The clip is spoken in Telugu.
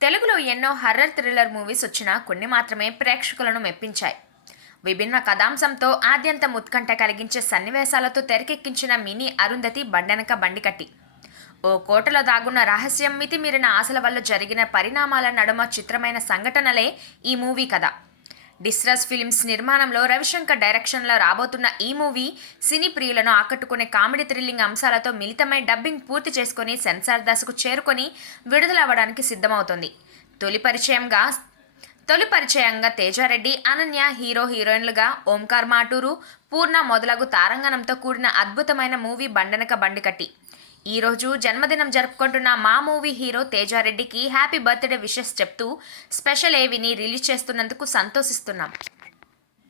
తెలుగులో ఎన్నో హర్రర్ థ్రిల్లర్ మూవీస్ వచ్చినా కొన్ని మాత్రమే ప్రేక్షకులను మెప్పించాయి. విభిన్న కథాంశంతో ఆద్యంతం ఉత్కంఠ కలిగించే సన్నివేశాలతో తెరకెక్కించిన మినీ అరుంధతి బండెనక బండికట్టి. ఓ కోటలో దాగున్న రహస్యం, మితిమీరిన ఆశల వల్ల జరిగిన పరిణామాల నడుమ చిత్రమైన సంఘటనలే ఈ మూవీ కథ. డిస్ట్రస్ ఫిల్మ్స్ నిర్మాణంలో రవిశంకర్ డైరెక్షన్లో రాబోతున్న ఈ మూవీ సినీ ప్రియులను ఆకట్టుకునే కామెడీ థ్రిల్లింగ్ అంశాలతో మిళితమై డబ్బింగ్ పూర్తి చేసుకుని సెన్సార్ దశకు చేరుకొని విడుదలవ్వడానికి సిద్ధమవుతోంది. తొలి పరిచయంగా తేజారెడ్డి, అనన్య హీరోయిన్లుగా ఓంకార్ మాటూరు, పూర్ణ మొదలగు తారంగణంతో కూడిన అద్భుతమైన మూవీ బండెనక బండికట్టి. ఈరోజు జన్మదినం జరుపుకుంటున్న మా మూవీ హీరో తేజారెడ్డికి హ్యాపీ బర్త్డే విషెస్ చెప్తూ స్పెషల్ ఏవిని రిలీజ్ చేస్తున్నందుకు సంతోషిస్తున్నాం.